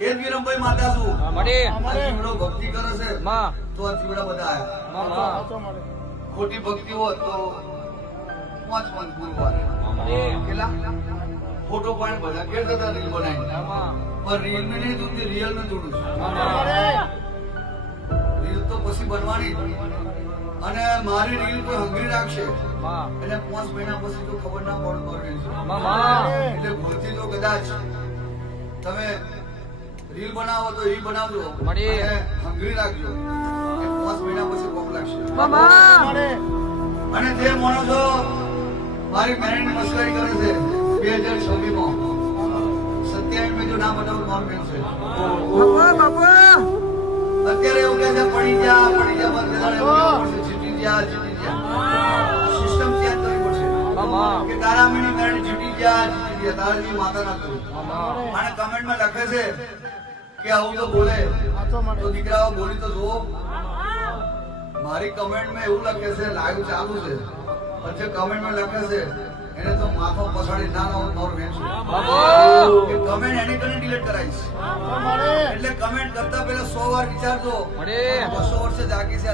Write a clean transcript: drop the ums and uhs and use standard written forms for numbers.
એ જ વિરમભાઈ માતા છું. મળી આ જીવડો ભક્તિ કરે છે માં તો આ જીવડા બધા આવ્યા. માં ખોટી ભક્તિ હોત તો 5 ગુરુવાર કેટલા ફોટો પાણી બધા ઘેર જતા રીલ બનાવીને. પણ રીલ ને નહીં જોતી, રિયલ ને જોડું છું. રીલ તો પછી બનવાની જ. અને મારી રીલ કોઈ હંગરી રાખશે એટલે 5 મહિના પછી તો ખબર ના પડે એટલે ભૂલથી તો કદાચ તમે રીલ બનાવો તો એ બનાવજો અને હંગરી રાખજો 5 મહિના પછી કોમ લાગશે. અને જે માણસો મારી મેરેજની મસ્કરી કરે છે 2026 માં 27 મેં જો નામ બતાવું મારું બેન છે. અત્યારે એવું કહે છે પડી જા જીતી જા. સિસ્ટમ ચેન્જ કરવી પડશે કે તારા મીની મેરેજ જીતી જા તારાજી માતા ના કરું. અને કમેન્ટમાં લખે છે કે આવું તો બોલે તો દીકરાઓ બોલી તો જુઓ. મારી કમેન્ટમાં એવું લખે છે લાઈવ ચાલુ છે પણ જે કમેન્ટમાં લખે છે એને તો માથો પછાડી ના મારું બેન છે. કમેન્ટ એની કરીને ડિલીટ કરાઈશ. એટલે કમેન્ટ કરતા પહેલા 100 વાર વિચારજો 200 વર્ષે જાગી છે